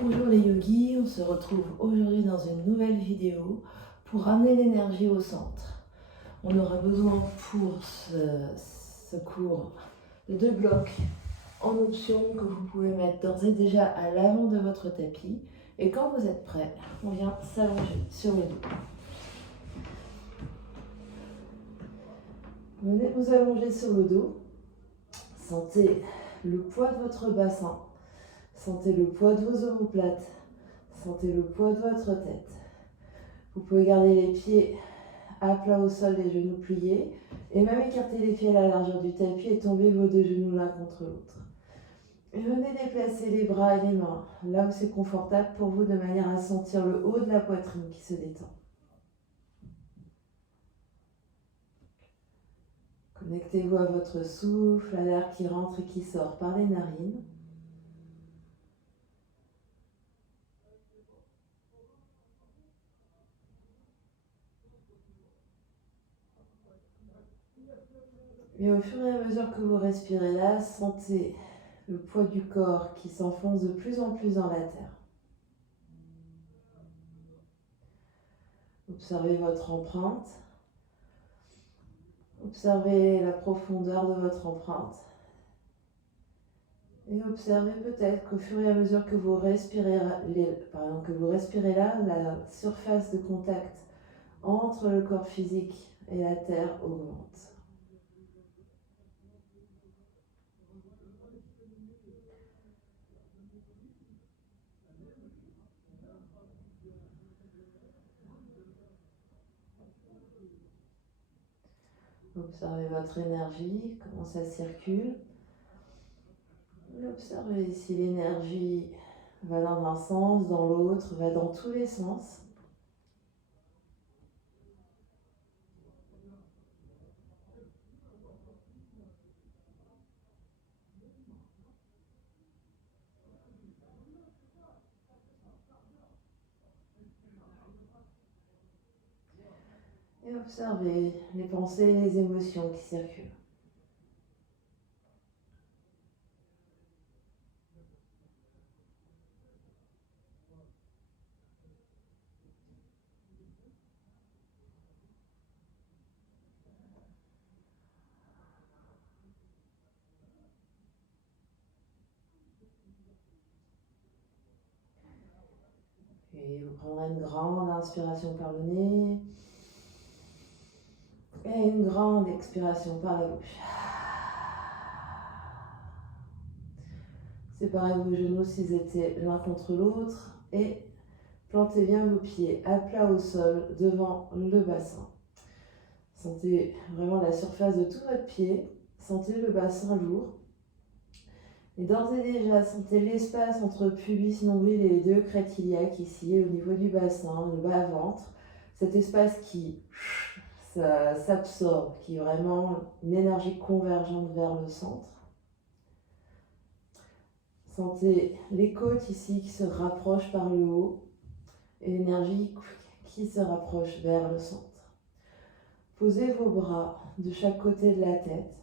Bonjour les yogis, on se retrouve aujourd'hui dans une nouvelle vidéo pour ramener l'énergie au centre. On aura besoin pour ce cours de 2 blocs en option que vous pouvez mettre d'ores et déjà à l'avant de votre tapis. Et quand vous êtes prêt, on vient s'allonger sur le dos. Venez vous allonger sur le dos. Sentez le poids de votre bassin. Sentez le poids de vos omoplates. Sentez le poids de votre tête. Vous pouvez garder les pieds à plat au sol, les genoux pliés, et même écarter les pieds à la largeur du tapis et tomber vos 2 genoux l'un contre l'autre. Et venez déplacer les bras et les mains là où c'est confortable pour vous de manière à sentir le haut de la poitrine qui se détend. Connectez-vous à votre souffle, à l'air qui rentre et qui sort par les narines. Et au fur et à mesure que vous respirez là, sentez le poids du corps qui s'enfonce de plus en plus dans la terre. Observez votre empreinte. Observez la profondeur de votre empreinte. Et observez peut-être qu'au fur et à mesure que vous respirez, là, la surface de contact entre le corps physique et la terre augmente. Observez votre énergie, comment ça circule. Observez si l'énergie va dans un sens, dans l'autre, va dans tous les sens. Et observez les pensées et les émotions qui circulent. Et vous prendrez une grande inspiration par le nez et une grande expiration par la bouche. Séparez vos genoux s'ils étaient l'un contre l'autre et plantez bien vos pieds à plat au sol devant le bassin. Sentez vraiment la surface de tout votre pied. Sentez le bassin lourd. Et d'ores et déjà, sentez l'espace entre pubis, nombril et les 2 crêtes iliaques ici, au niveau du bassin, le bas-ventre. Cet espace qui s'absorbe, qui est vraiment une énergie convergente vers le centre. Sentez les côtes ici qui se rapprochent par le haut et l'énergie qui se rapproche vers le centre. Posez vos bras de chaque côté de la tête,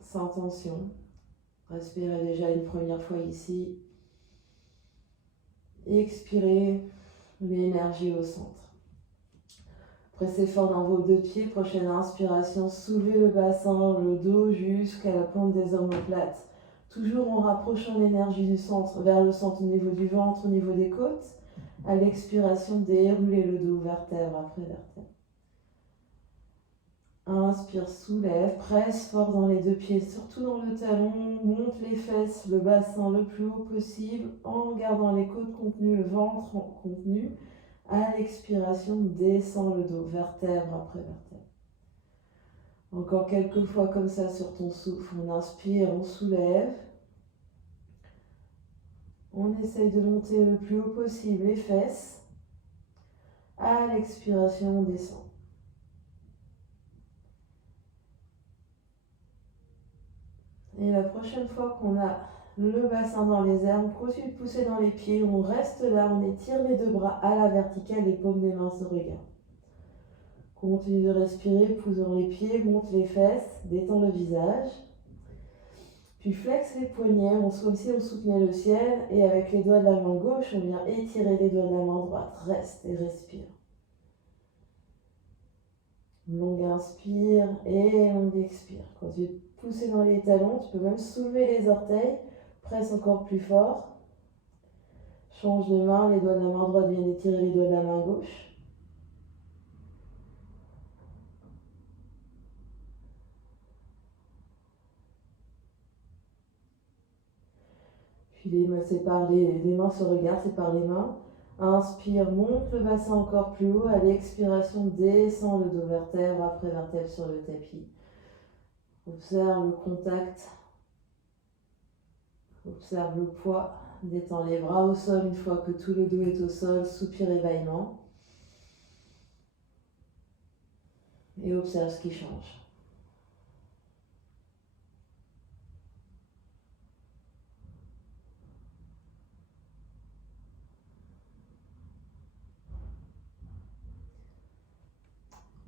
sans tension. Respirez déjà une première fois ici. Et expirez l'énergie au centre. Pressez fort dans vos 2 pieds. Prochaine inspiration, soulevez le bassin, le dos jusqu'à la pointe des omoplates. Toujours en rapprochant l'énergie du centre vers le centre au niveau du ventre, au niveau des côtes. À l'expiration, déroulez le dos vertèbre après vertèbre. Inspire, soulève, presse fort dans les 2 pieds, surtout dans le talon, monte les fesses, le bassin le plus haut possible, en gardant les côtes contenues, le ventre contenu. À l'expiration, descend le dos, vertèbre après vertèbre. Encore quelques fois comme ça sur ton souffle, on inspire, on soulève. On essaye de monter le plus haut possible les fesses. À l'expiration, on descend. Et la prochaine fois qu'on a le bassin dans les airs, on continue de pousser dans les pieds, on reste là, on étire les 2 bras à la verticale, les paumes des mains se regardent. Continue de respirer, pousse dans les pieds, monte les fesses, détend le visage. Puis flex les poignets, comme si on soutenait le ciel. Et avec les doigts de la main gauche, on vient étirer les doigts de la main droite. Reste et respire. Longue inspire et longue expire. Quand tu pousses dans les talons, tu peux même soulever les orteils. Presse encore plus fort. Change de main, les doigts de la main droite viennent étirer les doigts de la main gauche. Puis les mains se regardent, sépare les mains. Inspire, monte le bassin encore plus haut. À l'expiration, descend le dos vertèbre après vertèbre sur le tapis. Observe le contact. Observe le poids. Détends les bras au sol une fois que tout le dos est au sol. Soupir et bâillement. Et observe ce qui change.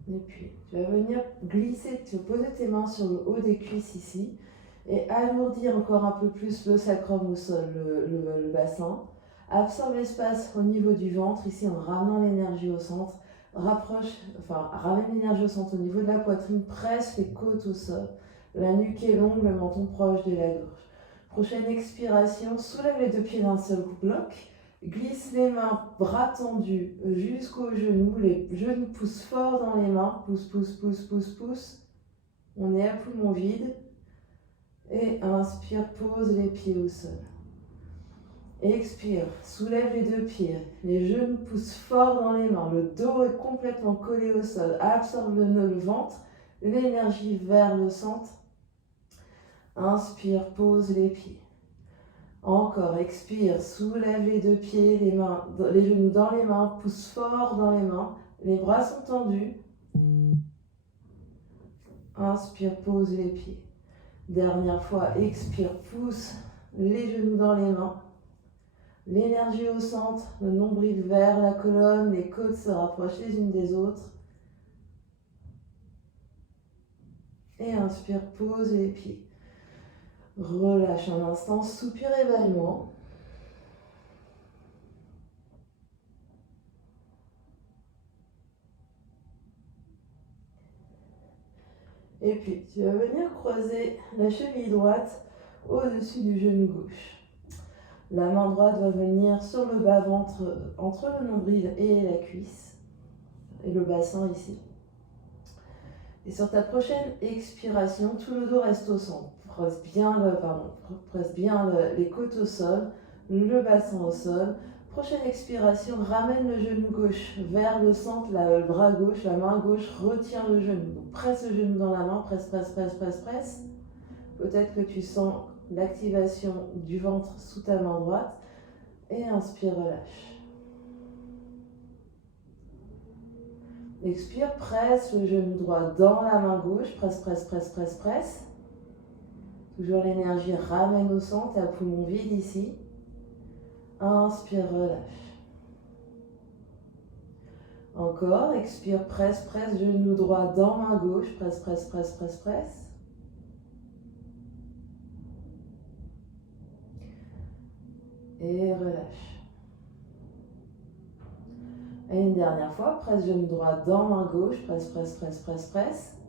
Et puis, tu vas venir glisser, tu vas poser tes mains sur le haut des cuisses ici et alourdir encore un peu plus le sacrum au sol, le bassin. Absorbe l'espace au niveau du ventre, ici en ramenant l'énergie au centre. Ramène l'énergie au centre au niveau de la poitrine, presse les côtes au sol. La nuque est longue, le menton proche de la gorge. Prochaine expiration, soulève les deux pieds d'un seul bloc. Glisse les mains, bras tendus jusqu'aux genoux. Les genoux poussent fort dans les mains. Pousse, pousse, pousse, pousse, pousse. On est à poumon vide. Et inspire, pose les pieds au sol. Expire, soulève les deux pieds. Les genoux poussent fort dans les mains. Le dos est complètement collé au sol. Absorbe le ventre, l'énergie vers le centre. Inspire, pose les pieds. Encore, expire, soulève les deux pieds, les genoux dans les mains, pousse fort dans les mains, les bras sont tendus. Inspire, pose les pieds. Dernière fois, expire, pousse les genoux dans les mains. L'énergie au centre, le nombril vers la colonne, les côtes se rapprochent les unes des autres. Et inspire, pose les pieds. Relâche un instant, soupir et bâillement. Et puis, tu vas venir croiser la cheville droite au-dessus du genou gauche. La main droite va venir sur le bas-ventre, entre le nombril et la cuisse, et le bassin ici. Et sur ta prochaine expiration, tout le dos reste au centre. Presse bien les côtes au sol, le bassin au sol. Prochaine expiration, ramène le genou gauche vers le centre, le bras gauche, la main gauche retient le genou. Donc presse le genou dans la main, presse, presse, presse, presse, presse. Peut-être que tu sens l'activation du ventre sous ta main droite. Et inspire, relâche. Expire, presse le genou droit dans la main gauche, presse, presse, presse, presse, presse. Toujours l'énergie ramène au centre, à poumon vide ici. Inspire, relâche. Encore, expire, presse, presse, genou droit dans main gauche, presse, presse, presse, presse, presse. Et relâche. Et une dernière fois, presse genou droit dans main gauche, presse, presse, presse, presse, presse.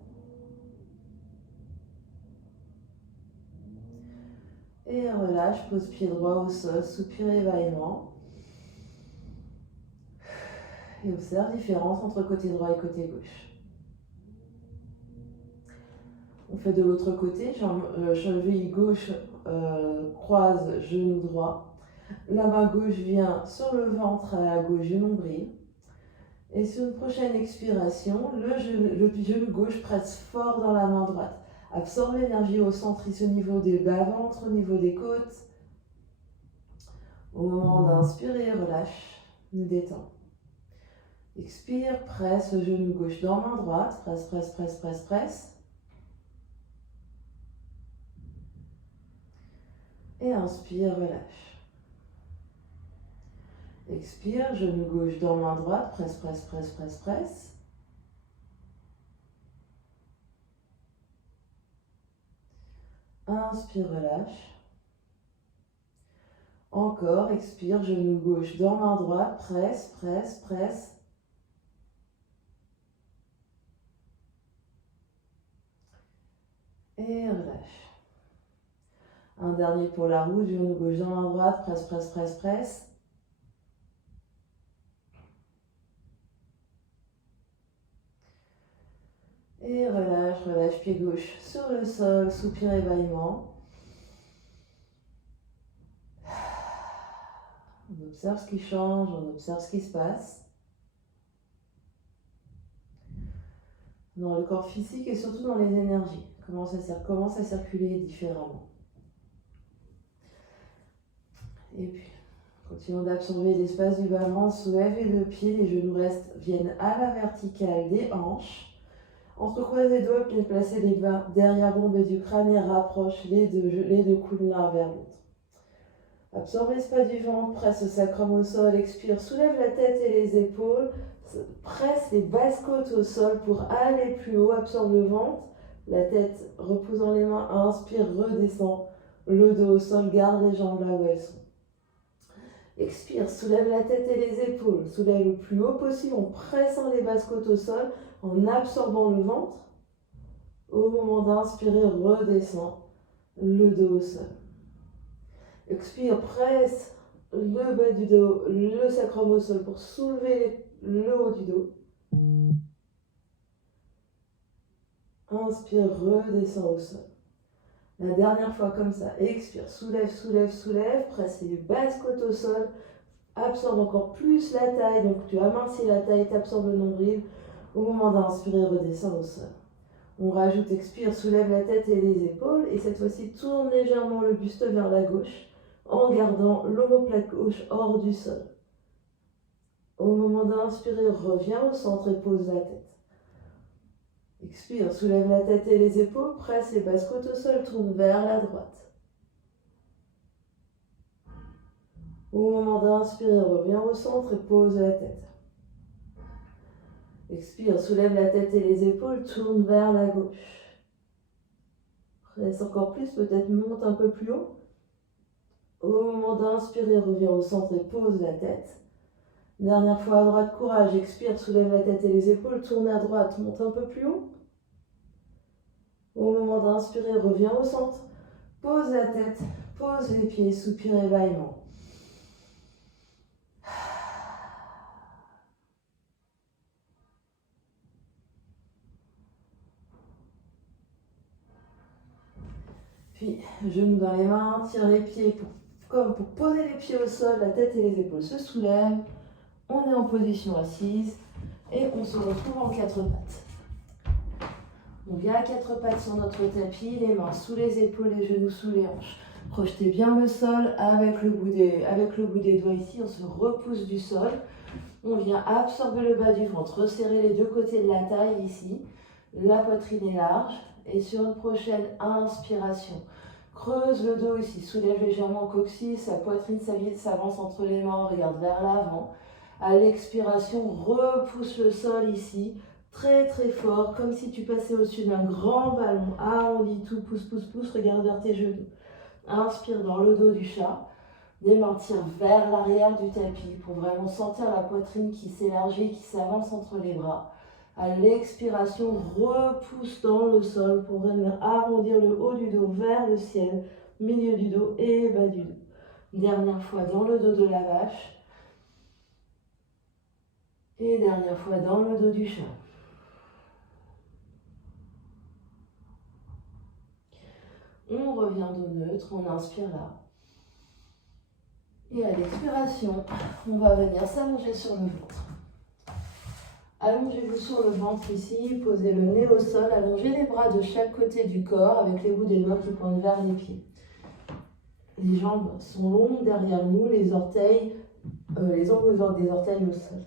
Et relâche, pose pied droit au sol, soupir et bâillement. Et observe la différence entre côté droit et côté gauche. On fait de l'autre côté, cheville gauche croise genou droit. La main gauche vient sur le ventre à la gauche du nombril. Et sur une prochaine expiration, le genou gauche presse fort dans la main droite. Absorbe l'énergie au centre, ici au niveau des bas-ventres, au niveau des côtes. Au moment d'inspirer, relâche, nous détend. Expire, presse le genou gauche dans main droite, presse, presse, presse, presse, presse. Et inspire, relâche. Expire, genou gauche dans main droite, presse, presse, presse, presse, presse. Inspire, relâche. Encore, expire, genou gauche dans main droite, presse, presse, presse. Et relâche. Un dernier pour la route, genou gauche dans main droite, presse, presse, presse, presse. Et relâche, relâche, pied gauche sur le sol, soupir et bâillement. On observe ce qui change, on observe ce qui se passe. Dans le corps physique et surtout dans les énergies. Commence à circuler différemment. Et puis, continuons d'absorber l'espace du bas-ventre, soulève les deux pieds, les genoux viennent à la verticale des hanches. Entrecroise les doigts, puis placez les mains derrière l'ombre du crâne et rapproche les deux coudes l'un vers l'autre. Absorbe l'espace du ventre, presse le sacrum au sol, expire, soulève la tête et les épaules, presse les basses côtes au sol pour aller plus haut, absorbe le ventre, la tête repose dans les mains, inspire, redescend, le dos au sol, garde les jambes là où elles sont. Expire, soulève la tête et les épaules, soulève le plus haut possible en pressant les basses côtes au sol, en absorbant le ventre. Au moment d'inspirer, redescend, le dos au sol. Expire, presse le bas du dos, le sacrum au sol pour soulever le haut du dos. Inspire, redescend au sol. La dernière fois comme ça. Expire, soulève, soulève, soulève. Presse les basses côtes au sol. Absorbe encore plus la taille. Donc tu amincis la taille, tu absorbes le nombril. Au moment d'inspirer, redescend au sol. On rajoute, expire, soulève la tête et les épaules. Et cette fois-ci, tourne légèrement le buste vers la gauche en gardant l'omoplate gauche hors du sol. Au moment d'inspirer, reviens au centre et pose la tête. Expire, soulève la tête et les épaules, presse les basses côtes au sol, tourne vers la droite. Au moment d'inspirer, reviens au centre et pose la tête. Expire, soulève la tête et les épaules, tourne vers la gauche. Presse encore plus, peut-être monte un peu plus haut. Au moment d'inspirer, reviens au centre et pose la tête. Dernière fois à droite, courage, expire, soulève la tête et les épaules, tourne à droite, monte un peu plus haut. Au moment d'inspirer, reviens au centre, pose la tête, pose les pieds, soupir et bâillement. Puis, genoux dans les mains, tire les pieds comme pour poser les pieds au sol, la tête et les épaules se soulèvent. On est en position assise et on se retrouve en quatre pattes. On vient à quatre pattes sur notre tapis, les mains sous les épaules, les genoux sous les hanches. Projetez bien le sol avec le bout des doigts ici, on se repousse du sol. On vient absorber le bas du ventre, resserrer les deux côtés de la taille ici. La poitrine est large. Et sur une prochaine inspiration, creuse le dos ici, soulève légèrement le coccyx, la poitrine s'avance entre les mains, regarde vers l'avant. À l'expiration, repousse le sol ici, très très fort, comme si tu passais au-dessus d'un grand ballon. Arrondis tout, pousse, pousse, pousse, regarde vers tes genoux. Inspire dans le dos du chat. Les mains tirent vers l'arrière du tapis pour vraiment sentir la poitrine qui s'élargit, qui s'avance entre les bras. À l'expiration, repousse dans le sol pour venir arrondir le haut du dos vers le ciel, milieu du dos et bas du dos. Dernière fois dans le dos de la vache. Et dernière fois dans le dos du chat. On revient au neutre, on inspire là. Et à l'expiration, on va venir s'allonger sur le ventre. Allongez-vous sur le ventre ici, posez le nez au sol, allongez les bras de chaque côté du corps avec les bouts des doigts qui pointent vers les pieds. Les jambes sont longues derrière nous, les ongles des orteils au sol.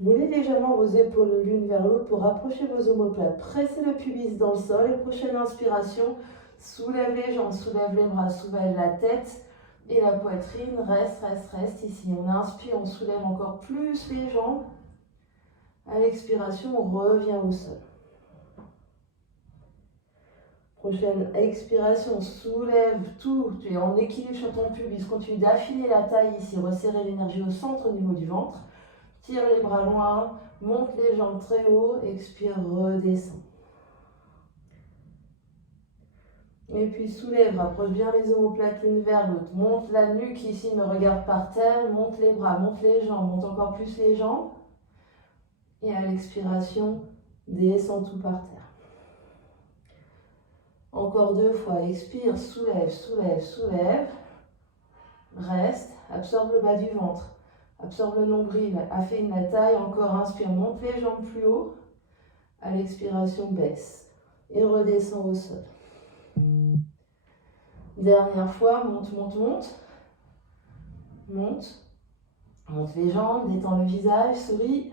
Moulez légèrement vos épaules l'une vers l'autre pour rapprocher vos omoplates. Pressez le pubis dans le sol et prochaine inspiration, soulève les jambes, soulève les bras, soulève la tête et la poitrine. Reste ici. On inspire, on soulève encore plus les jambes. À l'expiration, on revient au sol. Prochaine expiration, soulève tout. Tu es en équilibre sur ton pubis. Continue d'affiler la taille ici. Resserrer l'énergie au centre au niveau du ventre. Tire les bras loin. Monte les jambes très haut. Expire, redescends. Et puis soulève, rapproche bien les omoplates l'une vers l'autre. Monte la nuque ici, me regarde par terre. Monte les bras, monte les jambes. Monte encore plus les jambes. Et à l'expiration, descends tout par terre. Encore 2 fois, expire, soulève, soulève, soulève. Reste, absorbe le bas du ventre. Absorbe le nombril, affine la taille. Encore, inspire, monte les jambes plus haut. À l'expiration, baisse. Et redescends au sol. Dernière fois, monte, monte, monte. Monte. Monte les jambes, détends le visage, souris.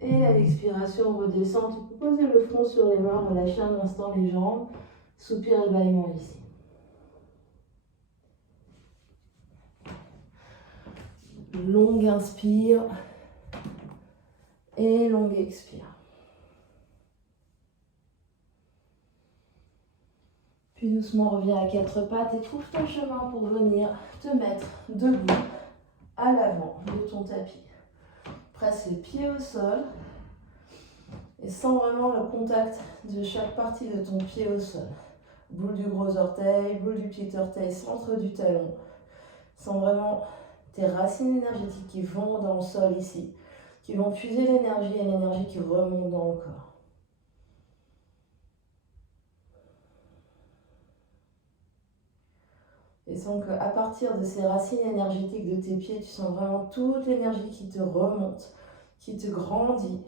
Et à l'expiration, redescends. Tu peux poser le front sur les mains, relâcher un instant les jambes. Soupir et bâillement ici. Longue inspire. Et longue expire. Puis doucement, reviens à 4 pattes et trouve ton chemin pour venir te mettre debout à l'avant de ton tapis. Presse les pieds au sol et sens vraiment le contact de chaque partie de ton pied au sol. Boule du gros orteil, boule du petit orteil, centre du talon. Sens vraiment tes racines énergétiques qui vont dans le sol ici, qui vont puiser l'énergie et l'énergie qui remonte dans le corps. Et sens qu'à partir de ces racines énergétiques de tes pieds, tu sens vraiment toute l'énergie qui te remonte, qui te grandit.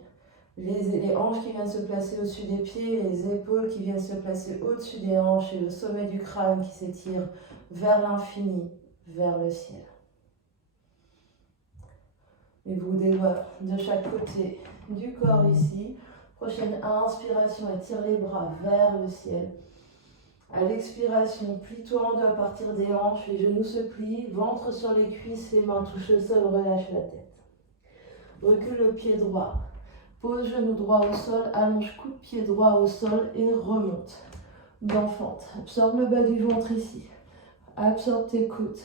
Les hanches qui viennent se placer au-dessus des pieds, les épaules qui viennent se placer au-dessus des hanches et le sommet du crâne qui s'étire vers l'infini, vers le ciel. Les bouts des doigts de chaque côté du corps ici. Prochaine inspiration, étire les bras vers le ciel. À l'expiration, plie-toi en deux à partir des hanches, les genoux se plient, ventre sur les cuisses, les mains touchent le sol, relâche la tête. Recule le pied droit, pose genou droit au sol, allonge coude pied droit au sol et remonte. D'enfante, absorbe le bas du ventre ici, absorbe tes coudes,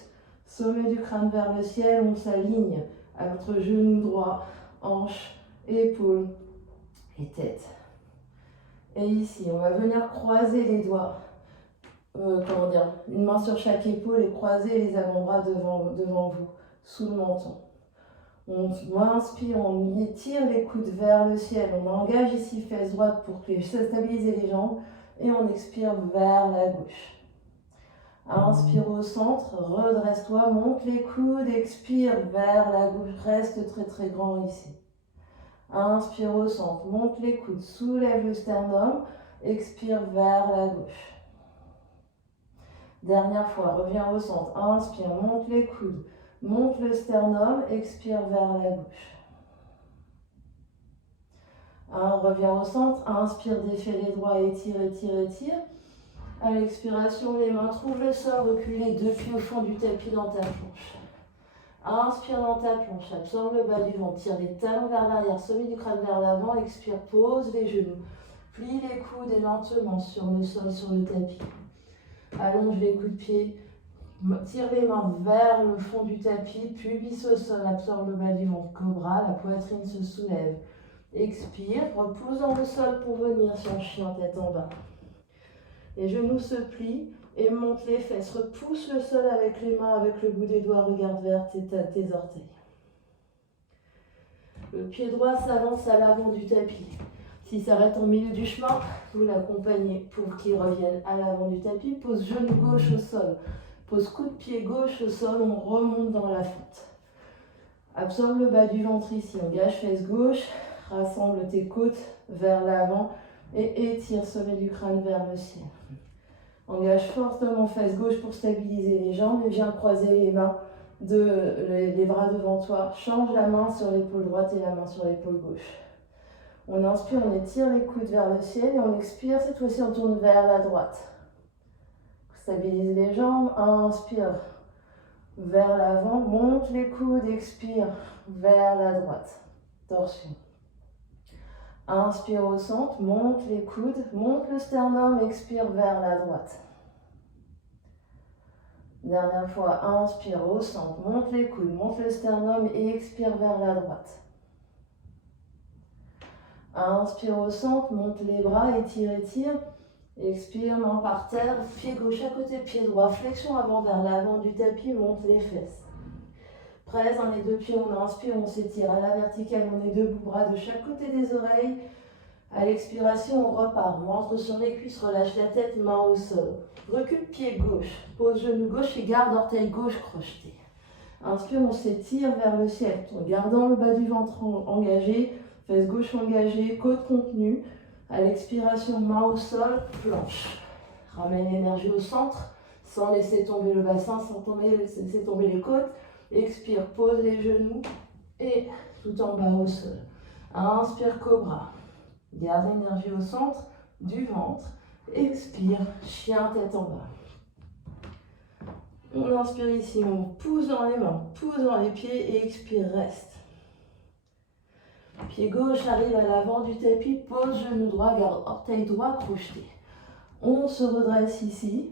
sommet du crâne vers le ciel, on s'aligne entre genou droit, hanche, épaule et tête. Et ici, on va venir croiser les doigts. Une main sur chaque épaule et croiser les avant-bras devant vous, sous le menton. On inspire, on étire les coudes vers le ciel, on engage ici fesse droite pour stabiliser les jambes et on expire vers la gauche. Inspire au centre, redresse-toi, monte les coudes, expire vers la gauche, reste très très grand ici. Inspire au centre, monte les coudes, soulève le sternum, expire vers la gauche. Dernière fois, reviens au centre, inspire, monte les coudes, monte le sternum, expire vers la gauche. Reviens au centre, inspire, défais les doigts, étire, étire, étire. À l'expiration, les mains trouvent le sol, recule les deux pieds au fond du tapis dans ta planche. Inspire dans ta planche, absorbe le bas du ventre, tire les talons vers l'arrière, sommet du crâne vers l'avant, expire, pose les genoux, plie les coudes et lentement sur le sol, sur le tapis. Allonge les coups de pied, tire les mains vers le fond du tapis, pubis au sol, absorbe le bas du ventre, cobra, la poitrine se soulève. Expire, repousse dans le sol pour venir sur le chien tête en bas. Les genoux se plient et monte les fesses, repousse le sol avec les mains, avec le bout des doigts, regarde vers tes orteils. Le pied droit s'avance à l'avant du tapis. S'il s'arrête au milieu du chemin, vous l'accompagnez pour qu'il revienne à l'avant du tapis. Pose genou gauche au sol. Pose coup de pied gauche au sol, on remonte dans la fente. Absorbe le bas du ventre ici, engage fesse gauche, rassemble tes côtes vers l'avant et étire sommet du crâne vers le ciel. Engage fortement fesse gauche pour stabiliser les jambes et viens croiser les mains, les bras devant toi. Change la main sur l'épaule droite et la main sur l'épaule gauche. On inspire, on étire les coudes vers le ciel et on expire, cette fois-ci on tourne vers la droite. Stabilise les jambes, inspire vers l'avant, monte les coudes, expire vers la droite. Torsion. Inspire au centre, monte les coudes, monte le sternum, expire vers la droite. Dernière fois, inspire au centre, monte les coudes, monte le sternum et expire vers la droite. Inspire au centre, monte les bras, étire, étire. Expire, main par terre, pied gauche à côté, pied droit, flexion avant vers l'avant du tapis, monte les fesses. Presse dans les deux pieds, on inspire, on s'étire à la verticale, on est debout, bras de chaque côté des oreilles. À l'expiration, on repart, on rentre sur les cuisses, relâche la tête, main au sol. Recule pied gauche, pose genou gauche et garde orteil gauche crocheté. Inspire, on s'étire vers le ciel, en gardant le bas du ventre engagé, fesse gauche engagée, côte contenue. À l'expiration, main au sol, planche. Ramène l'énergie au centre, sans laisser tomber le bassin, sans laisser tomber les côtes. Expire, pose les genoux et tout en bas au sol. Inspire, cobra. Garde l'énergie au centre du ventre. Expire, chien tête en bas. On inspire ici, on pousse dans les mains, pousse dans les pieds et expire, reste. Pied gauche arrive à l'avant du tapis, pose genou droit, garde orteil droit crocheté. On se redresse ici.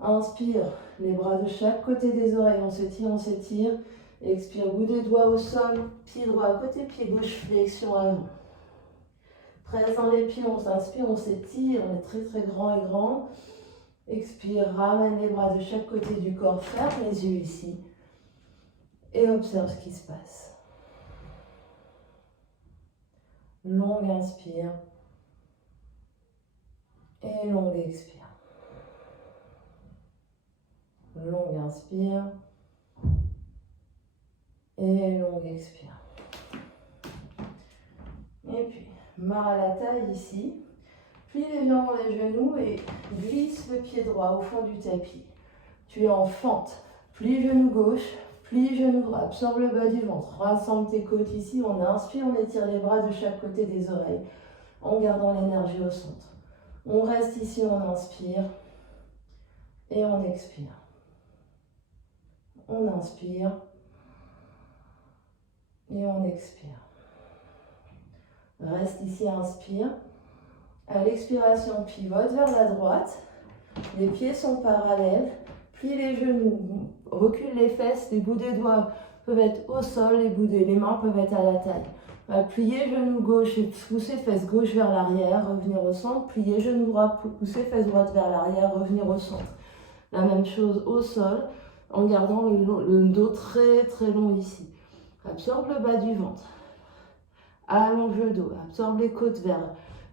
Inspire, les bras de chaque côté des oreilles, on s'étire, on s'étire. Expire, bout des doigts au sol, pied droit à côté, pied gauche, flexion avant. Presse dans les pieds, on s'inspire, on s'étire, on est très très grand et grand. Expire, ramène les bras de chaque côté du corps, ferme les yeux ici. Et observe ce qui se passe. Longue inspire. Et longue expire. Longue inspire. Et longue expire. Et puis, main à la taille ici. Plie légèrement les genoux et glisse le pied droit au fond du tapis. Tu es en fente. Plie genou gauche, plie genou droit. Absorbe le bas du ventre. Rassemble tes côtes ici. On inspire, on étire les bras de chaque côté des oreilles en gardant l'énergie au centre. On reste ici, on inspire et on expire. On inspire et on expire. Reste ici, inspire. À l'expiration, pivote vers la droite. Les pieds sont parallèles. Plie les genoux, recule les fesses. Les bouts des doigts peuvent être au sol, les mains peuvent être à la taille. Plier genou gauche et pousser fesse gauche vers l'arrière, revenir au centre. Plier genou droit, pousser fesse droite vers l'arrière, revenir au centre. La même chose au sol, en gardant le dos très très long ici. Absorbe le bas du ventre. Allonge le dos. Absorbe les côtes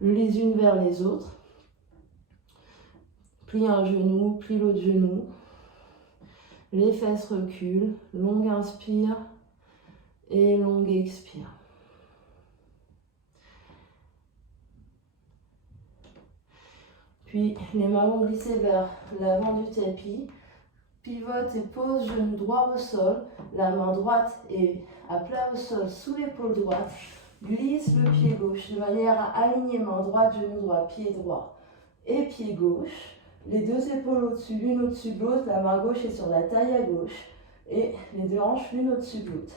les unes vers les autres. Plie un genou, plie l'autre genou. Les fesses reculent. Longue inspire et longue expire. Puis les mains vont glisser vers l'avant du tapis. Pivote et pose genou droit au sol. La main droite est à plat au sol sous l'épaule droite. Glisse le pied gauche de manière à aligner main droite, genou droit, pied droit et pied gauche. Les deux épaules au-dessus, l'une au-dessus de l'autre. La main gauche est sur la taille à gauche. Et les deux hanches l'une au-dessus de l'autre.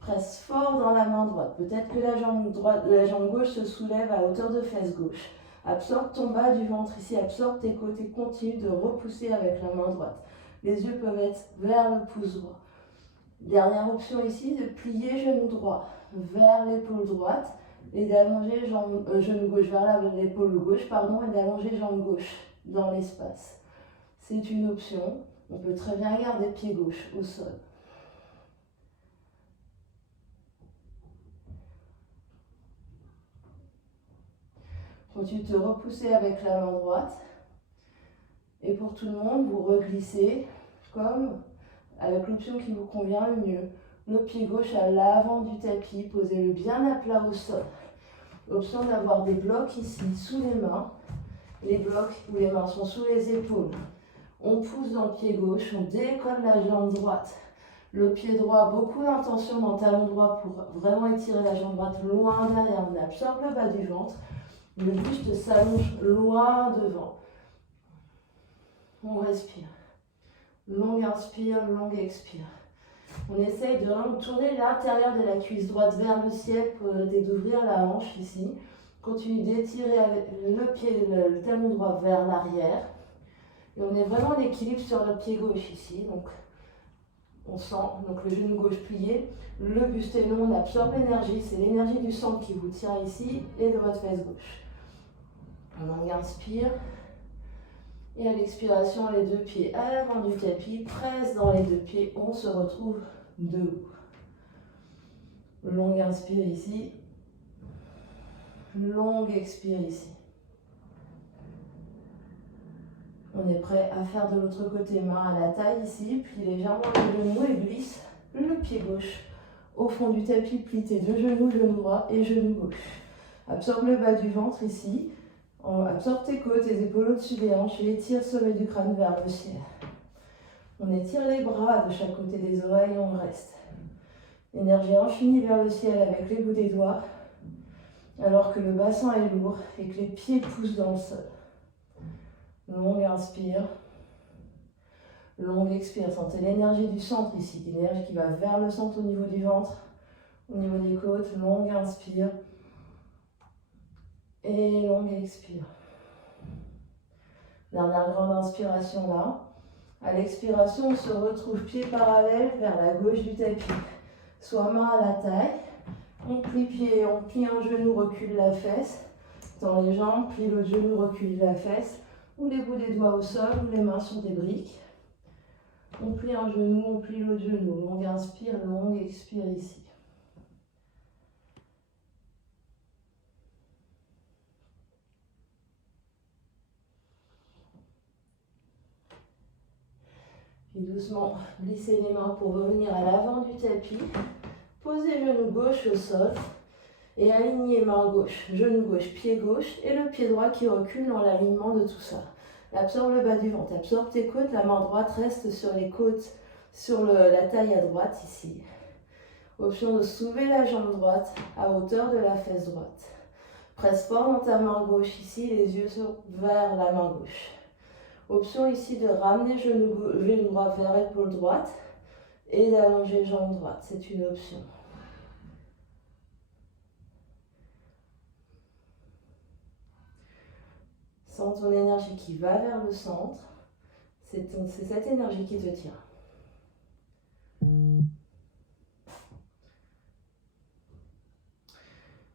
Presse fort dans la main droite. Peut-être que la jambe gauche se soulève à hauteur de fesse gauche. Absorbe ton bas du ventre ici, absorbe tes côtés, continue de repousser avec la main droite. Les yeux peuvent être vers le pouce droit. Dernière option ici, de plier genou droit vers l'épaule droite et d'allonger genou gauche vers l'épaule gauche, et d'allonger jambe gauche dans l'espace. C'est une option. On peut très bien garder pied gauche au sol. Continue de te repousser avec la main droite. Et pour tout le monde, vous reglissez comme avec l'option qui vous convient le mieux. Le pied gauche à l'avant du tapis, posez-le bien à plat au sol. L'option d'avoir des blocs ici sous les mains. Les blocs où les mains sont sous les épaules. On pousse dans le pied gauche, on décolle la jambe droite. Le pied droit, beaucoup d'intention dans le talon droit pour vraiment étirer la jambe droite loin derrière. On absorbe le bas du ventre. Le buste s'allonge loin devant. On respire. Longue inspire, longue expire. On essaye de tourner l'intérieur de la cuisse droite vers le ciel pour d'ouvrir la hanche ici. Continue d'étirer avec le pied, le talon droit vers l'arrière. Et on est vraiment en équilibre sur le pied gauche ici. Donc on sent donc le genou gauche plié, le buste est long, on absorbe l'énergie. C'est l'énergie du centre qui vous tient ici et de votre fesse gauche. On inspire. Et à l'expiration, les deux pieds à l'avant du tapis, presse dans les deux pieds, on se retrouve debout. Longue inspire ici, longue expire ici. On est prêt à faire de l'autre côté, main à la taille ici, puis légèrement le genou et glisse le pied gauche au fond du tapis, plie tes deux genoux, genou droit et genou gauche. Absorbe le bas du ventre ici. Absorbe tes côtes, tes épaules au-dessus des hanches et étire le sommet du crâne vers le ciel. On étire les bras de chaque côté des oreilles et on reste. Énergie infinie vers le ciel avec les bouts des doigts, alors que le bassin est lourd et que les pieds poussent dans le sol. Longue inspire. Longue expire. Sentez l'énergie du centre ici, l'énergie qui va vers le centre au niveau du ventre, au niveau des côtes. Longue inspire. Et longue expire. Dernière grande inspiration là. À l'expiration, on se retrouve pied parallèle vers la gauche du tapis. Soit main à la taille. On plie pied, on plie un genou, recule la fesse. Tend les jambes, plie l'autre genou, recule la fesse. Ou les bouts des doigts au sol, ou les mains sur des briques. On plie un genou, on plie l'autre genou. Longue inspire, longue expire ici. Puis doucement, glissez les mains pour revenir à l'avant du tapis. Posez genou gauche au sol et alignez main gauche, genou gauche, pied gauche et le pied droit qui recule dans l'alignement de tout ça. Absorbe le bas du ventre, absorbe tes côtes, la main droite reste sur les côtes, sur la taille à droite ici. Option de soulever la jambe droite à hauteur de la fesse droite. Presse fort dans ta main gauche ici, les yeux vers la main gauche. Option ici de ramener genou droit vers épaule droite et d'allonger jambe droite, c'est une option. Sens ton énergie qui va vers le centre, c'est cette énergie qui te tient.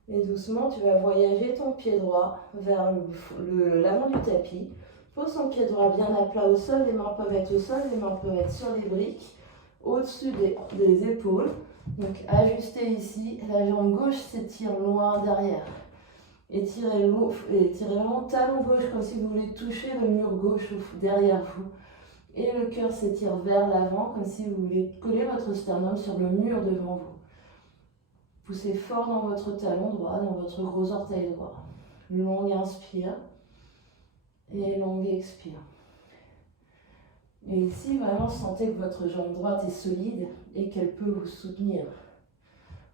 Et doucement, tu vas voyager ton pied droit vers l'avant du tapis. Pose son pied droit bien à plat au sol, les mains peuvent être au sol, les mains peuvent être sur les briques, au-dessus des épaules. Donc ajustez ici, la jambe gauche s'étire loin derrière. Étirez vraiment talon gauche comme si vous voulez toucher le mur gauche derrière vous. Et le cœur s'étire vers l'avant comme si vous voulez coller votre sternum sur le mur devant vous. Poussez fort dans votre talon droit, dans votre gros orteil droit. Longue inspire et longue expire. Et ici, vraiment, sentez que votre jambe droite est solide et qu'elle peut vous soutenir.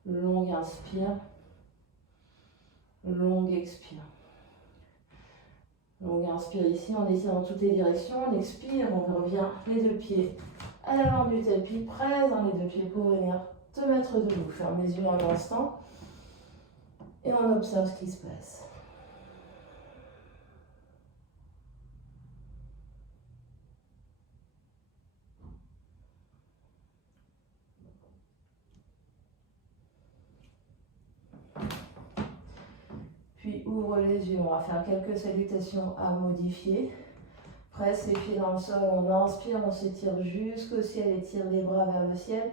Longue inspire, longue expire. Longue inspire ici, on étire dans toutes les directions. On expire, on revient les deux pieds à l'avant du tapis, presse dans les deux pieds pour venir te mettre debout. Ferme les yeux un instant et on observe ce qui se passe. Puis ouvre les yeux, on va faire quelques salutations à modifier. Presse les pieds dans le sol, on inspire, on s'étire jusqu'au ciel, étire les bras vers le ciel.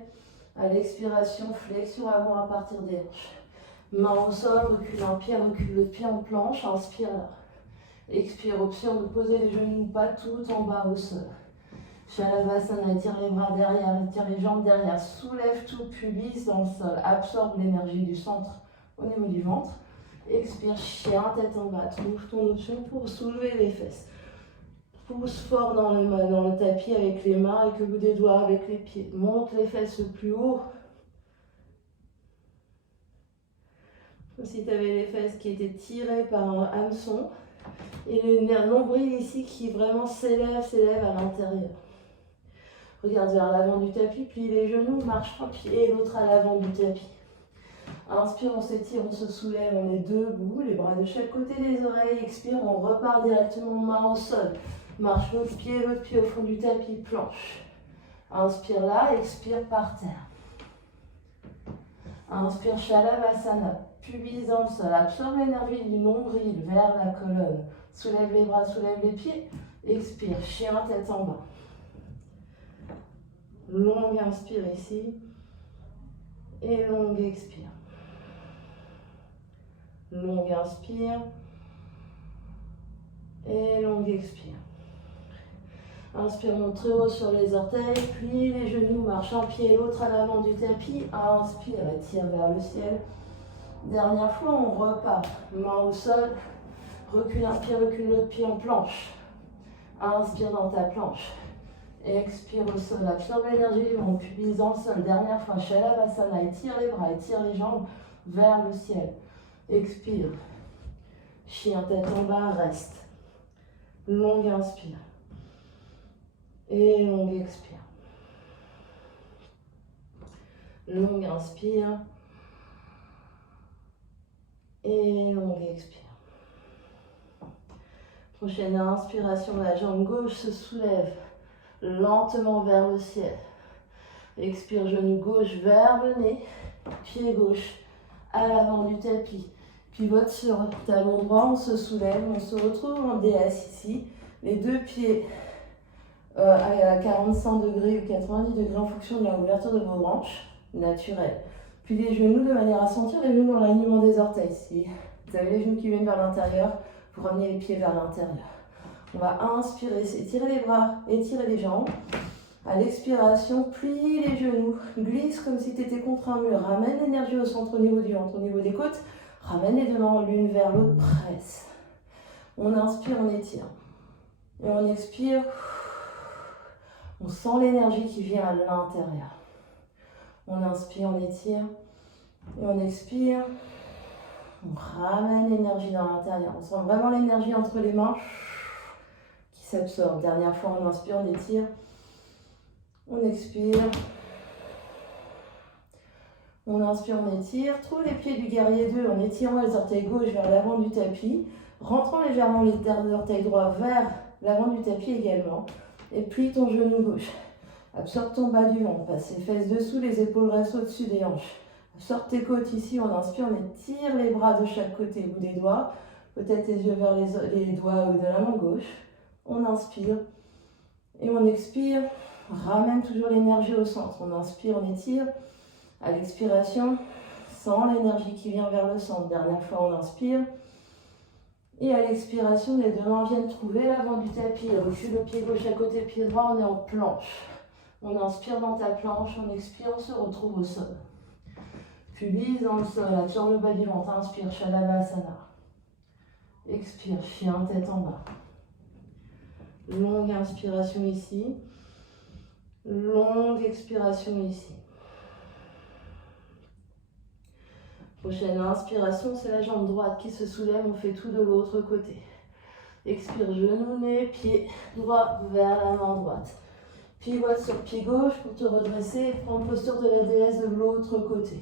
À l'expiration, flexion avant à partir des hanches. Main au sol, recule un pied, recule le pied en planche, inspire là. Expire, option de poser les genoux pas tout en bas au sol. Shavasana, étire les bras derrière, étire les jambes derrière, soulève tout, pubis dans le sol, absorbe l'énergie du centre au niveau du ventre. Expire, chien, tête en bas, trouve ton option pour soulever les fesses. Pousse fort dans le tapis avec les mains, avec le bout des doigts, avec les pieds. Monte les fesses le plus haut. Comme si tu avais les fesses qui étaient tirées par un hameçon. Et le nombril ici qui vraiment s'élève à l'intérieur. Regarde vers l'avant du tapis, plie les genoux, marche un pied et l'autre à l'avant du tapis. Inspire, on s'étire, on se soulève, on est debout, les bras de chaque côté des oreilles. Expire, on repart directement main au sol. Marche l'autre pied au fond du tapis, planche. Inspire là, expire par terre. Inspire, Shavasana, pubis dans le sol. Absorbe l'énergie du nombril vers la colonne. Soulève les bras, soulève les pieds. Expire, chien, tête en bas. Longue inspire ici. Et longue expire. Longue inspire. Et longue expire. Inspire, monte très haut sur les orteils. Plie les genoux, marche un pied et l'autre à l'avant du tapis. Inspire, étire vers le ciel. Dernière fois, on repart. Main au sol. Recule un pied, recule l'autre pied en planche. Inspire dans ta planche. Expire au sol. Absorbe l'énergie du ventre. Pubis dans le sol. Dernière fois, Shavasana. Étire les bras, étire les jambes vers le ciel. Expire. Chien, tête en bas, reste. Longue inspire. Et longue expire. Longue inspire. Et longue expire. Prochaine inspiration, la jambe gauche se soulève lentement vers le ciel. Expire, genou gauche vers le nez. Pied gauche à l'avant du tapis. Pivote sur talon droit, on se soulève, on se retrouve en DS ici. Les deux pieds à 45 degrés ou 90 degrés en fonction de l'ouverture de vos hanches, naturelle. Puis les genoux de manière à sentir les genoux dans l'alignement des orteils. Si vous avez les genoux qui viennent vers l'intérieur, vous ramenez les pieds vers l'intérieur. On va inspirer, étirer les bras, étirer les jambes. À l'expiration, plie les genoux, glisse comme si tu étais contre un mur. Ramène l'énergie au centre, au niveau du ventre, au niveau des côtes. Ramène les deux mains l'une vers l'autre, presse. On inspire, on étire. Et on expire. On sent l'énergie qui vient à l'intérieur. On inspire, on étire. Et on expire. On ramène l'énergie dans l'intérieur. On sent vraiment l'énergie entre les mains qui s'absorbe. Dernière fois, on inspire, on étire. On expire. On inspire, on étire. Trouve les pieds du guerrier 2 en étirant les orteils gauche vers l'avant du tapis. Rentrant légèrement les orteils droits vers l'avant du tapis également. Et plie ton genou gauche. Absorbe ton bas du ventre. Passe les fesses dessous, les épaules restent au-dessus des hanches. Absorbe tes côtes ici. On inspire, on étire les bras de chaque côté, bout des doigts. Peut-être les yeux vers les doigts de la main gauche. On inspire. Et on expire. Ramène toujours l'énergie au centre. On inspire, on étire. À l'expiration, sens l'énergie qui vient vers le centre. Dernière fois, on inspire. Et à l'expiration, les deux mains viennent trouver l'avant du tapis. Recule le pied gauche à côté, pied droit, on est en planche. On inspire dans ta planche, on expire, on se retrouve au sol. Pubis dans le sol, absorbe le bas du ventre. Inspire, Shavasana. Expire, chien, tête en bas. Longue inspiration ici. Longue expiration ici. Prochaine inspiration, c'est la jambe droite qui se soulève, on fait tout de l'autre côté. Expire, genou, nez, pied droit vers la main droite. Pivote sur pied gauche pour te redresser et prendre posture de la déesse de l'autre côté.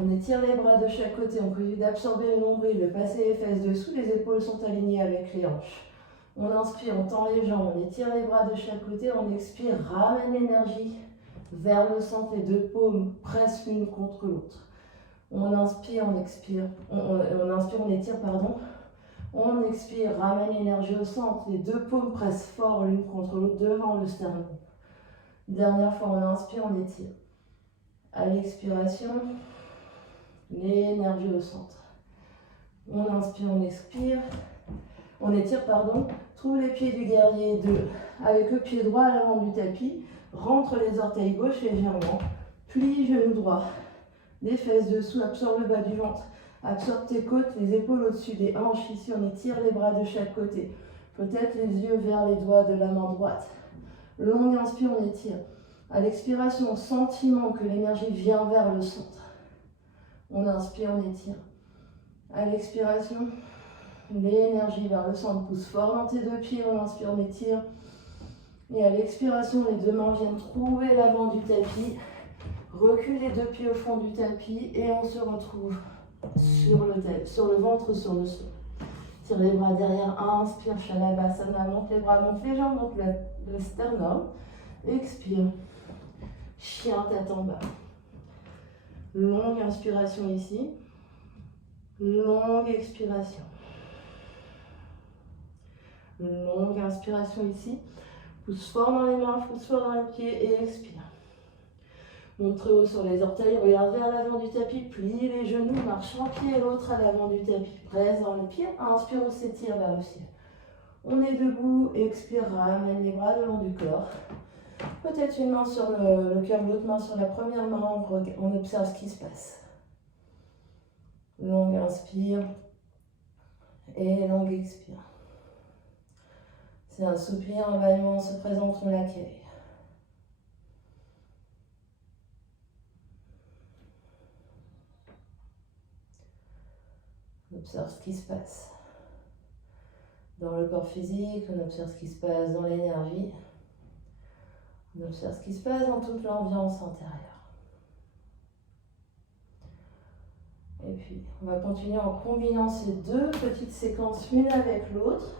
On étire les bras de chaque côté, on continue d'absorber le nombril, de passer les fesses dessous, les épaules sont alignées avec les hanches. On inspire, on tend les jambes, on étire les bras de chaque côté, on expire, ramène l'énergie vers le centre, les deux paumes pressent l'une contre l'autre. On inspire, on expire, on inspire, on étire, pardon. On expire, ramène l'énergie au centre, les deux paumes pressent fort l'une contre l'autre devant le sternum. Dernière fois, on inspire, on étire. À l'expiration, l'énergie au centre. On inspire, on expire. On étire, pardon. Trouve les pieds du guerrier 2 avec le pied droit à l'avant du tapis. Rentre les orteils gauche légèrement. Plie genou droit. Les fesses dessous, absorbe le bas du ventre. Absorbe tes côtes, les épaules au-dessus des hanches. Ici, on étire les bras de chaque côté. Peut-être les yeux vers les doigts de la main droite. Longue inspire, on étire. À l'expiration, sentiment que l'énergie vient vers le centre. On inspire, on étire. À l'expiration, l'énergie vers le centre pousse fort dans tes deux pieds. On inspire, on étire. Et à l'expiration, les deux mains viennent trouver l'avant du tapis. Recule les deux pieds au fond du tapis et on se retrouve sur le ventre, sur le sol. Tire les bras derrière, inspire, Shalabhasana, monte les bras, monte les jambes, monte le sternum. Expire, chien tête en bas. Longue inspiration ici, longue expiration. Longue inspiration ici, pousse fort dans les mains, pousse fort dans les pieds et expire. Monte très haut sur les orteils, regarde vers l'avant du tapis, plie les genoux, marche un pied et l'autre à l'avant du tapis, presse dans les pieds, inspire, on s'étire vers le ciel. On est debout, expire, ramène les bras le long du corps. Peut-être une main sur le cœur, l'autre main sur la première main, on observe ce qui se passe. Longue inspire et longue expire. C'est un soupir, un bâillement, on se présente, on l'accueille. On observe ce qui se passe dans le corps physique, on observe ce qui se passe dans l'énergie, on observe ce qui se passe dans toute l'ambiance intérieure. Et puis, on va continuer en combinant ces deux petites séquences l'une avec l'autre.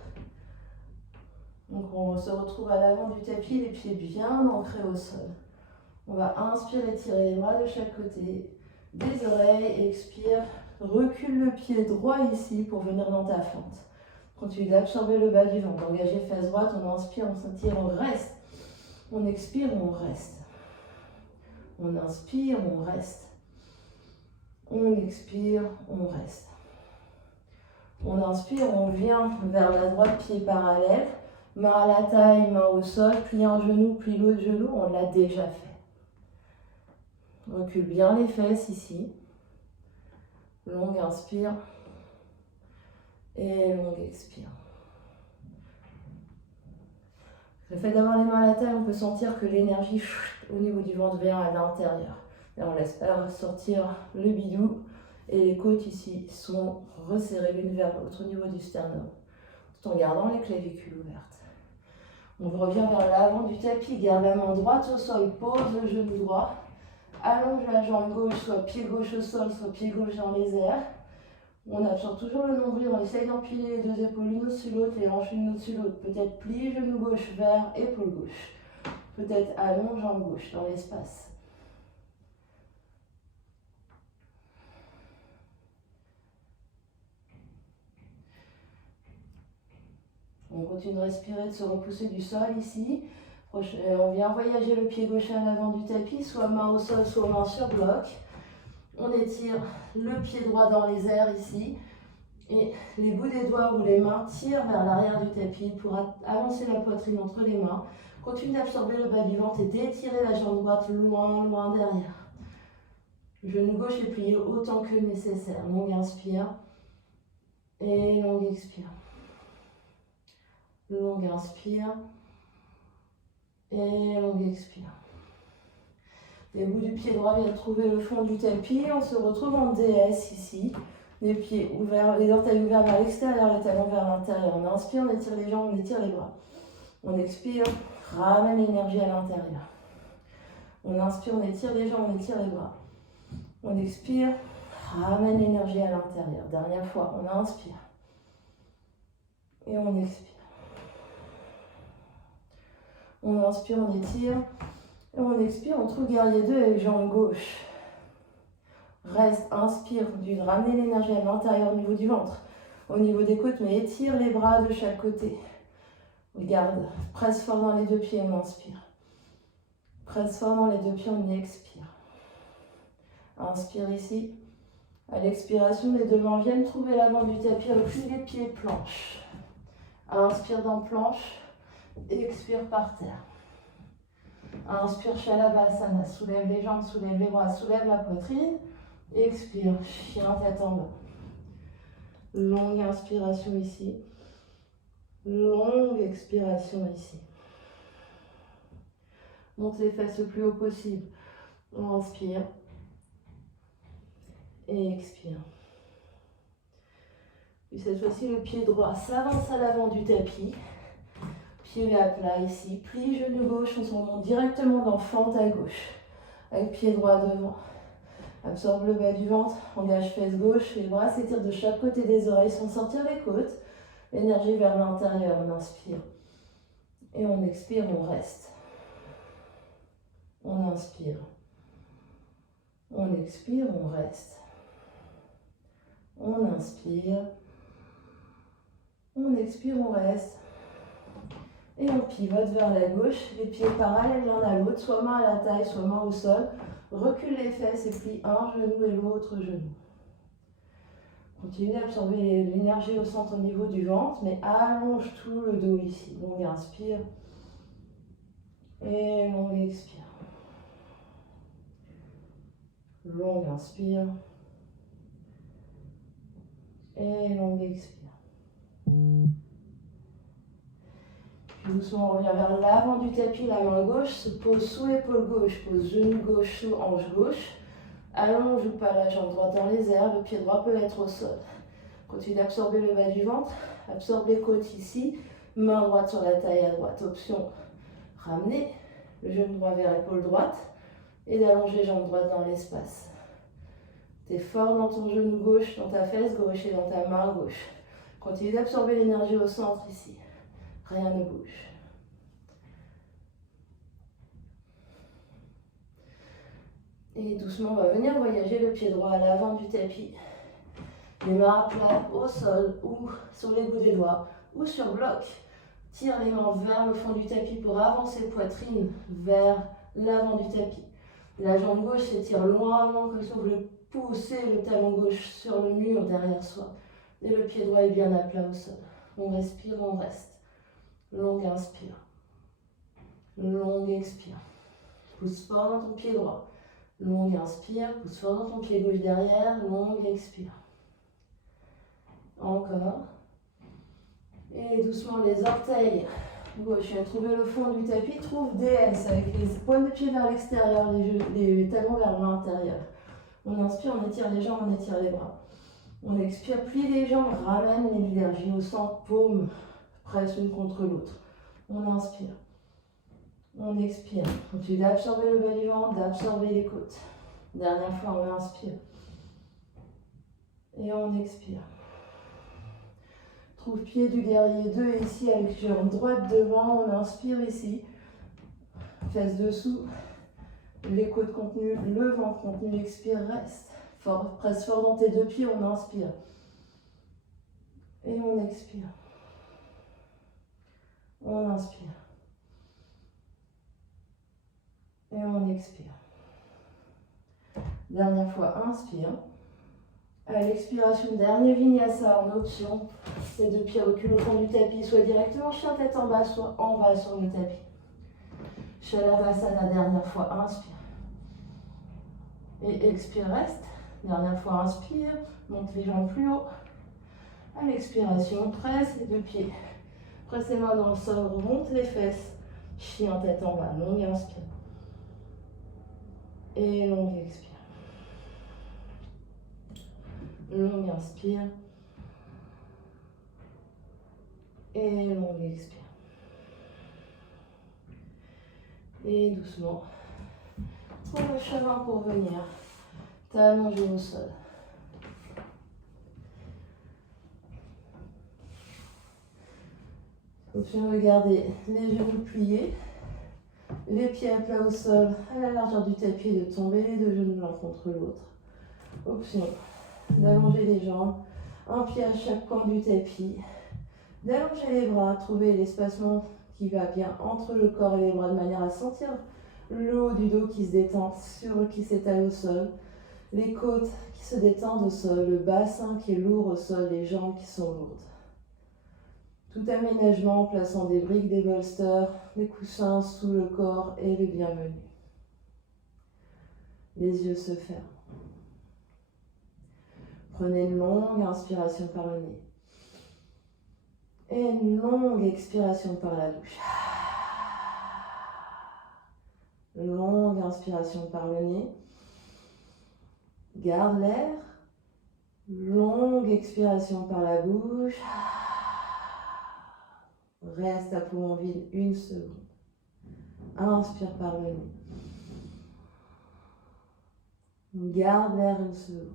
Donc, on se retrouve à l'avant du tapis, les pieds bien ancrés au sol. On va inspirer, tirer les bras de chaque côté, des oreilles, expire. Recule le pied droit ici pour venir dans ta fente. Continue d'absorber le bas du ventre. Engager face droite, on inspire, on s'étire, on reste. On expire, on reste. On inspire, on reste. On expire, on reste. On inspire, on vient vers la droite, pied parallèle. Main à la taille, main au sol. Plie un genou, plie l'autre genou. On l'a déjà fait. Recule bien les fesses ici. Longue inspire et longue expire. Le fait d'avoir les mains à la taille, on peut sentir que l'énergie au niveau du ventre vient à l'intérieur. Et on laisse sortir le bidou et les côtes ici sont resserrées l'une vers l'autre au niveau du sternum, tout en gardant les clavicules ouvertes. On revient vers l'avant du tapis, garde la main droite au sol, pose le genou droit. Allonge la jambe gauche, soit pied gauche au sol, soit pied gauche dans les airs. On absorbe toujours le nombril, on essaye d'empiler les deux épaules l'une au-dessus de l'autre, les hanches l'une au-dessus de l'autre. Peut-être plie genou gauche vers épaule gauche. Peut-être allonge jambe gauche dans l'espace. On continue de respirer, de se repousser du sol ici. On vient voyager le pied gauche à l'avant du tapis, soit main au sol, soit main sur bloc. On étire le pied droit dans les airs ici. Et les bouts des doigts ou les mains tirent vers l'arrière du tapis pour avancer la poitrine entre les mains. Continue d'absorber le bas du ventre et d'étirer la jambe droite loin, loin derrière. Le genou gauche est plié autant que nécessaire. Longue inspire et longue expire. Longue inspire. Et longue expire. Les bouts du pied droit viennent trouver le fond du tapis. On se retrouve en DS ici. Les pieds ouverts, les orteils ouverts vers l'extérieur, les talons vers l'intérieur. On inspire, on étire les jambes, on étire les bras. On expire, ramène l'énergie à l'intérieur. On inspire, on étire les jambes, on étire les bras. On expire, ramène l'énergie à l'intérieur. Dernière fois, on inspire. Et on expire. On inspire, on étire. Et on expire, on trouve guerrier 2 avec jambe gauche. Reste, inspire, ramener l'énergie à l'intérieur au niveau du ventre, au niveau des côtes, mais étire les bras de chaque côté. Garde, presse fort dans les deux pieds, on inspire. Presse fort dans les deux pieds, on expire. Inspire ici. À l'expiration, les deux mains viennent trouver l'avant du tapis, recule les pieds, planche. Inspire dans planche, expire par terre. Inspire, Shalabhasana, soulève les jambes, soulève les bras, soulève la poitrine. Expire, chien tête en bas. Longue inspiration ici. Longue expiration ici. Monte les fesses le plus haut possible. On inspire. Et expire. Puis cette fois-ci, le pied droit s'avance à l'avant du tapis. Pied à plat ici. Plie genou gauche, on se remonte directement dans fente à gauche. Avec pied droit devant. Absorbe le bas du ventre, engage fesse gauche, les bras s'étirent de chaque côté des oreilles sans sortir les côtes. L'énergie vers l'intérieur, on inspire. Et on expire, on reste. On inspire. On expire, on reste. On inspire. On expire, on reste. Et on pivote vers la gauche, les pieds parallèles l'un à l'autre, soit main à la taille, soit main au sol. Recule les fesses et plie un genou et l'autre genou. Continue d'absorber l'énergie au centre au niveau du ventre, mais allonge tout le dos ici. Longue inspire et longue expire. Longue inspire et longue expire. Puis doucement, on revient vers l'avant du tapis, la main gauche se pose sous l'épaule gauche, pose genou gauche sous hanche gauche. Allonge ou pas la jambe droite dans les airs, le pied droit peut être au sol. Continue d'absorber le bas du ventre, absorbe les côtes ici, main droite sur la taille à droite. Option, ramener le genou droit vers l'épaule droite et d'allonger jambe droite dans l'espace. Tu es fort dans ton genou gauche, dans ta fesse gauche et dans ta main gauche. Continue d'absorber l'énergie au centre ici. Rien ne bouge. Et doucement, on va venir voyager le pied droit à l'avant du tapis. Les mains à plat au sol ou sur les bouts des doigts ou sur bloc. Tire les mains vers le fond du tapis pour avancer poitrine vers l'avant du tapis. La jambe gauche s'étire loin, comme si on voulait pousser le talon gauche sur le mur derrière soi. Et le pied droit est bien à plat au sol. On respire, on reste. Longue inspire. Longue expire. Pousse fort dans ton pied droit. Longue inspire. Pousse fort dans ton pied gauche derrière. Longue expire. Encore. Et doucement les orteils gauche. Viens trouver le fond du tapis. Trouve DS avec les pointes de pied vers l'extérieur, les talons vers l'intérieur. On inspire, on étire les jambes, on étire les bras. On expire, plie les jambes, ramène l'énergie au centre, paume presse l'une contre l'autre. On inspire. On expire. Continue d'absorber le bas du ventre, d'absorber les côtes. Dernière fois, on inspire. Et on expire. Trouve pied du guerrier 2 ici avec jambe droite devant. On inspire ici. Fesses dessous. Les côtes contenues, le ventre contenu. Expire, reste. Fort, presse fort dans tes deux pieds. On inspire. Et on expire. On inspire. Et on expire. Dernière fois, inspire. À l'expiration, dernier vinyasa en option. Les deux pieds reculent au fond du tapis, soit directement chien tête en bas, soit en bas sur le tapis. Shavasana, dernière fois, inspire. Et expire, reste. Dernière fois, inspire. Monte les jambes plus haut. À l'expiration, presse les deux pieds. Presse les mains dans le sol, remonte les fesses. Chien tête en bas, longue inspire. Et longue expire. Longue inspire. Et longue expire. Et doucement, trouve le chemin pour venir t'allonger au sol. Option de garder les genoux pliés, les pieds à plat au sol, à la largeur du tapis, de tomber les deux genoux l'un contre l'autre. Option d'allonger les jambes, un pied à chaque coin du tapis, d'allonger les bras, trouver l'espacement qui va bien entre le corps et les bras de manière à sentir le haut du dos qui se détend, qui s'étale au sol, les côtes qui se détendent au sol, le bassin qui est lourd au sol, les jambes qui sont lourdes. Tout aménagement en plaçant des briques, des bolsters, des coussins sous le corps est le bienvenu. Les yeux se ferment. Prenez une longue inspiration par le nez. Et une longue expiration par la bouche. Longue inspiration par le nez. Garde l'air. Longue expiration par la bouche. Reste à poumon vide 1 seconde. Inspire par le nez. Garde l'air 1 seconde.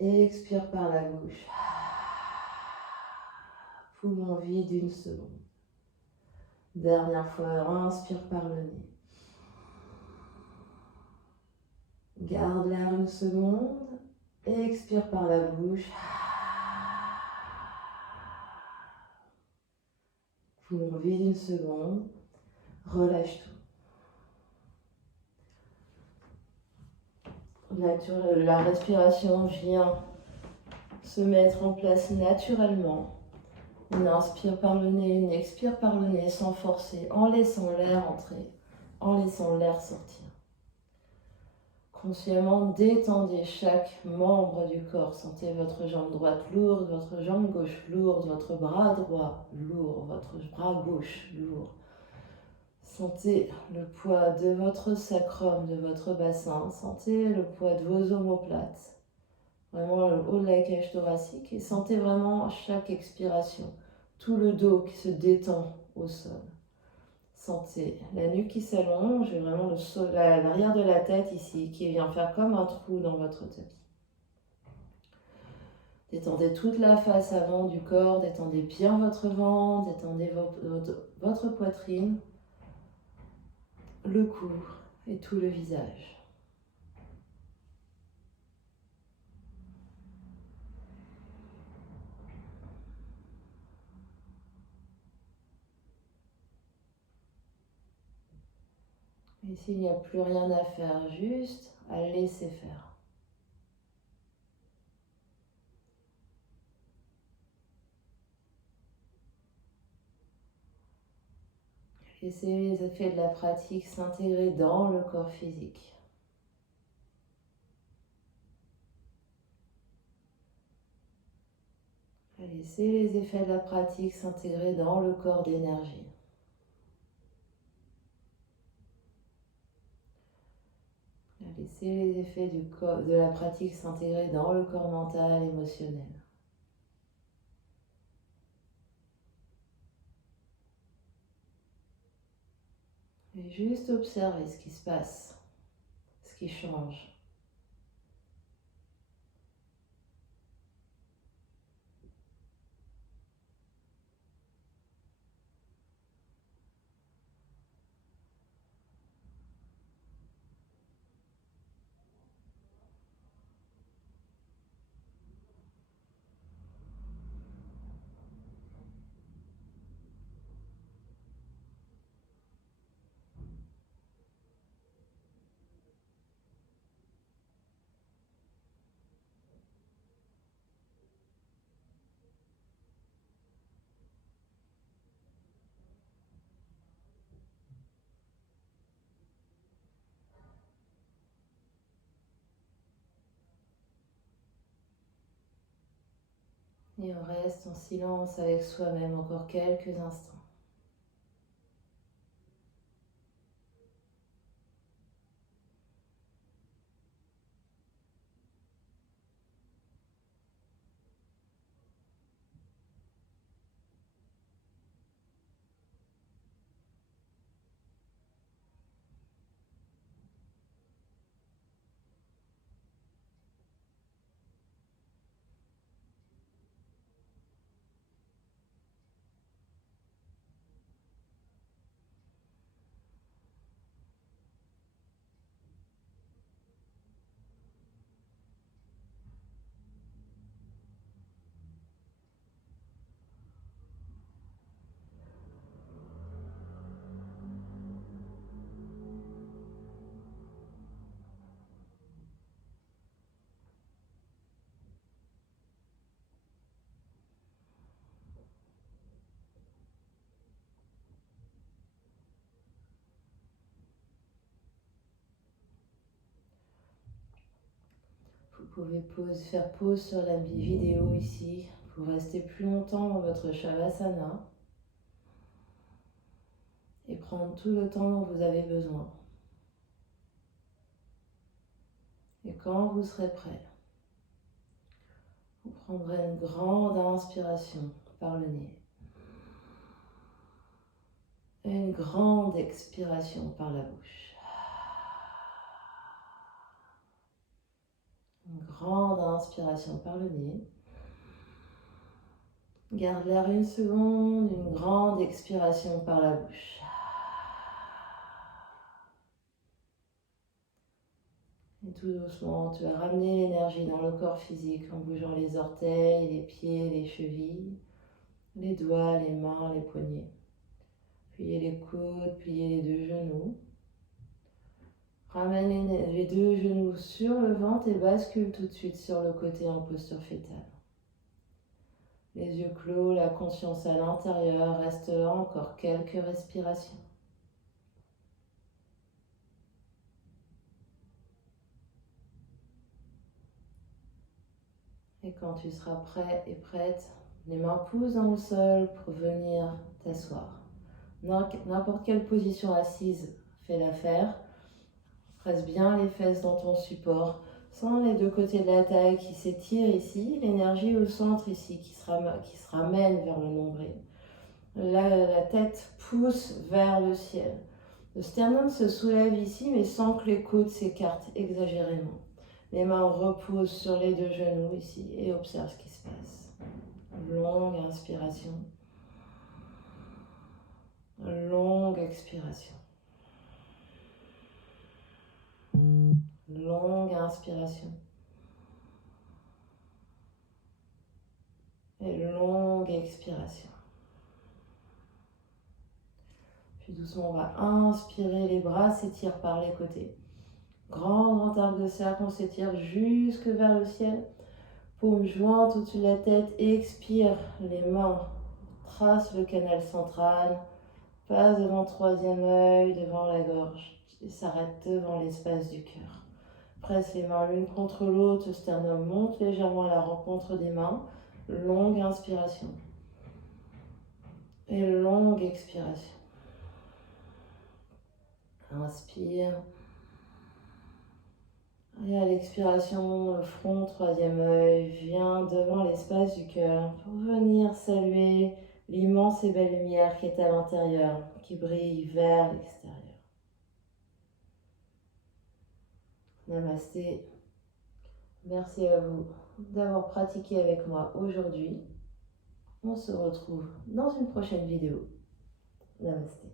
Expire par la bouche. Poumon vide 1 seconde. Dernière fois, inspire par le nez. Garde l'air 1 seconde. Expire par la bouche. Poumon vide 1 seconde. Relâche tout. La respiration vient se mettre en place naturellement. On inspire par le nez, on expire par le nez sans forcer, en laissant l'air entrer, en laissant l'air sortir. Consciemment, détendez chaque membre du corps. Sentez votre jambe droite lourde, votre jambe gauche lourde, votre bras droit lourd, votre bras gauche lourd. Sentez le poids de votre sacrum, de votre bassin. Sentez le poids de vos omoplates. Vraiment le haut de la cage thoracique. Et sentez vraiment à chaque expiration tout le dos qui se détend au sol. Sentez la nuque qui s'allonge et vraiment l'arrière de la tête ici qui vient faire comme un trou dans votre tapis. Détendez toute la face avant du corps, détendez bien votre ventre, détendez votre poitrine, le cou et tout le visage. Et s'il n'y a plus rien à faire, juste à laisser faire. Laissez les effets de la pratique s'intégrer dans le corps physique. Laissez les effets de la pratique s'intégrer dans le corps d'énergie. Laissez les effets de la pratique s'intégrer dans le corps mental, émotionnel. Et juste observez ce qui se passe, ce qui change. Et on reste en silence avec soi-même encore quelques instants. Vous pouvez faire pause sur la vidéo ici pour rester plus longtemps dans votre Shavasana et prendre tout le temps dont vous avez besoin. Et quand vous serez prêt, vous prendrez une grande inspiration par le nez. Et une grande expiration par la bouche. Une grande inspiration par le nez. Garde l'air une seconde, une grande expiration par la bouche. Et tout doucement, tu vas ramener l'énergie dans le corps physique en bougeant les orteils, les pieds, les chevilles, les doigts, les mains, les poignets. Pliez les coudes, pliez les deux genoux. Ramène les deux genoux sur le ventre et bascule tout de suite sur le côté en posture fétale. Les yeux clos, la conscience à l'intérieur, reste là encore quelques respirations. Et quand tu seras prêt et prête, les mains poussent dans le sol pour venir t'asseoir. N'importe quelle position assise fait l'affaire. Presse bien les fesses dans ton support. Sens les deux côtés de la taille qui s'étirent ici, l'énergie au centre ici qui se ramène vers le nombril. La tête pousse vers le ciel. Le sternum se soulève ici mais sans que les côtes s'écartent exagérément. Les mains reposent sur les deux genoux ici et observe ce qui se passe. Longue inspiration. Longue expiration. Longue inspiration. Et longue expiration. Puis doucement, on va inspirer, les bras s'étirent par les côtés. Grand arc de cercle, on s'étire jusque vers le ciel. Paume jointe au-dessus de la tête, expire, les mains tracent le canal central, passe devant le troisième œil, devant la gorge, et s'arrête devant l'espace du cœur. Presse les mains l'une contre l'autre, le sternum monte légèrement à la rencontre des mains. Longue inspiration. Et longue expiration. Inspire. Et à l'expiration, le front, troisième œil, vient devant l'espace du cœur pour venir saluer l'immense et belle lumière qui est à l'intérieur, qui brille vers l'extérieur. Namasté. Merci à vous d'avoir pratiqué avec moi aujourd'hui. On se retrouve dans une prochaine vidéo. Namasté.